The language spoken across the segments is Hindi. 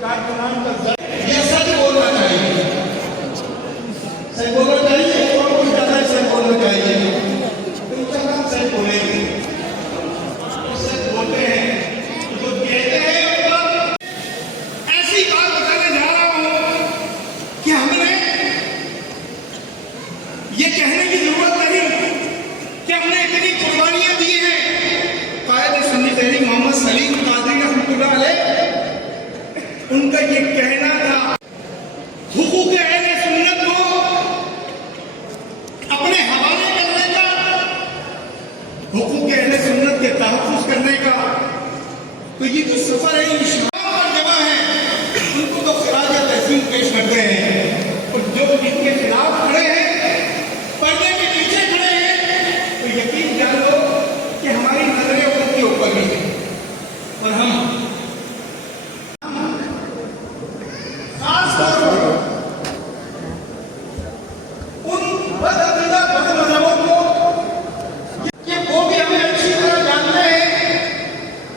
कारकुनान का ये सच बोलना चाहिए, सच बोलना चाहिए और कुछ ज्यादा सच बोलना चाहिए। तो इंशाअल्लाह सच बोलेंगे, सच बोलते हैं जो कहते हैं। ऐसी बात बताने जा रहा हूं कि हमने ये कहने की जरूरत नहीं कि हमने इतनी कुर्बानियां दी हैं। कायदे सुन्नी तहरीक मोहम्मद सलीम कादरी रहमतुल्लाह अलैह, उनका ये कहना था हुकूक अहले सुन्नत को अपने हवाले करने का, हुकूक अहले सुन्नत के तहफ़्फ़ुज़ करने का। तो ये जो सफर है इस्लाम पर जमा है, उनको तो खिराज तहसीन पेश करते हैं, और जो इनके खिलाफ खड़े हैं, पर्दे के पीछे खड़े हैं, तो यकीन जान लो कि हमारी नजरें उनके ऊपर ही हैं। और हम खास तौर पर उन बदअकीदा बदमज़हबों को, कि वो भी हमें अच्छी तरह जानते हैं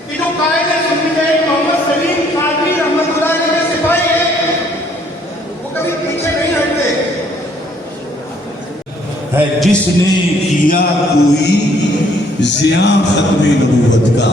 कि जो कायदे सुन्नी तहरीक मोहम्मद सलीम कादरी रहमतुल्लाह अलैह के सिपाही हैं, वो कभी पीछे नहीं हटते है। जिसने किया कोई ज़िया ख़त्मे नबूवत का,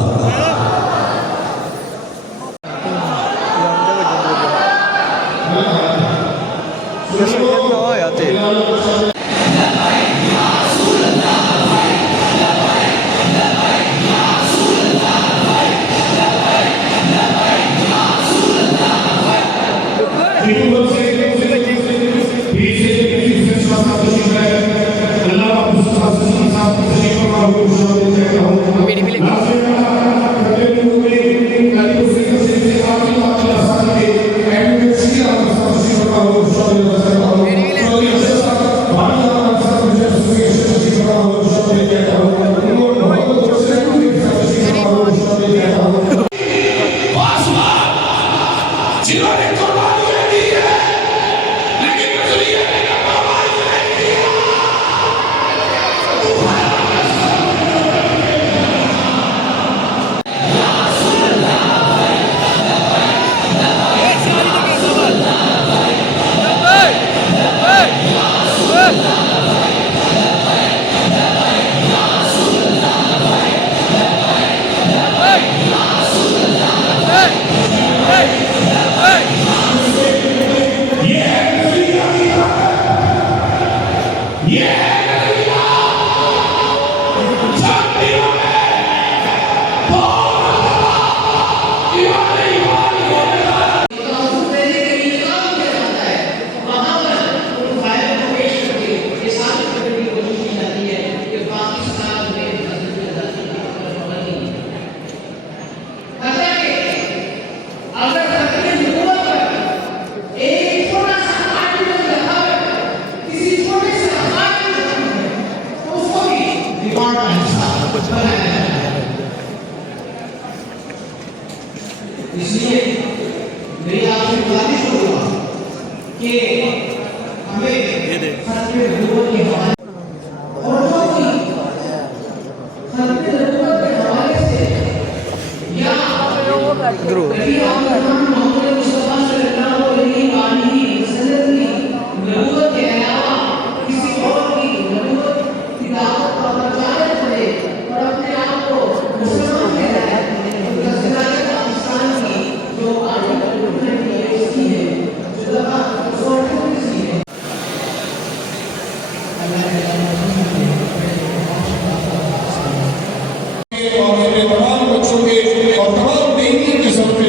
इसलिए मेरी आपसे गुजारिश होगा कि हमें ख़त्मे नबूवत के हवाले और जो भी ख़त्मे नबूवत के हवाले से या नबी मोहम्मद मुस्तफ़ा सल्लल्लाहु अलैहि वसल्लम की नबूवत के अलावा किसी और की नबूवत की दावत का प्रचार करे और अपने आप को मुसलमान कहलाए, जो आगे बढ़ने की इसकी है, जो दफा सोचने की है। और मेरे तमाम बच्चों के और तमाम दीनी के सब के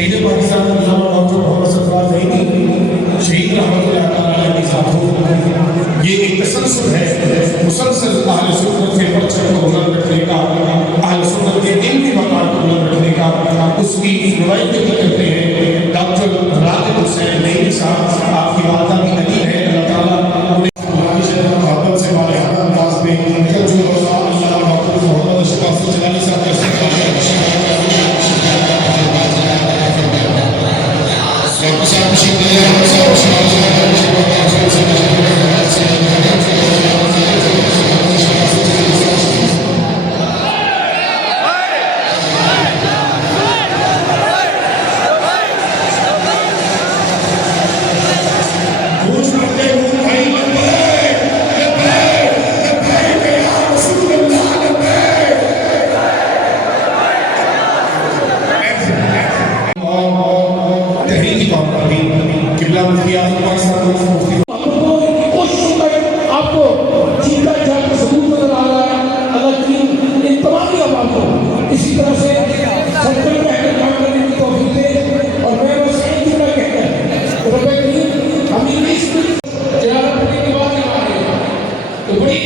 शहीद पाकिस्तान अल्लामा डॉक्टर मोहम्मद सफवार ज़हीनी शहीद रहमतुल्लाह अलैह की ज़ात ये एक तसलसल है मुसलसल अहले सुन्नत के परचम को बुलंद रखने का, अहले सुन्नत के इल्मी मकाम को बुलंद रखने का। उसकी रिवायत करते हैं डॉक्टर रागिब हुसैन नईमी साहब, आपकी वालदा भी अली है, अल्लाह ताला उन्हें मोहब्बत से हमारे अंदाज में अल्लाह डॉक्टर मोहम्मद शफाअत जलाली साहब आपको जीता जाकर सबूत नजर आ रहा है अल्लाह की इन तमाम अवाम को इसी तरह से सच्चे रहकर काम करने की तौफीक दे। और मैं बस एक जुमला कहता हूं रब्बे करीम हम इंग्लिश जियारत करने के बाद आ रहे हैं तो बड़ी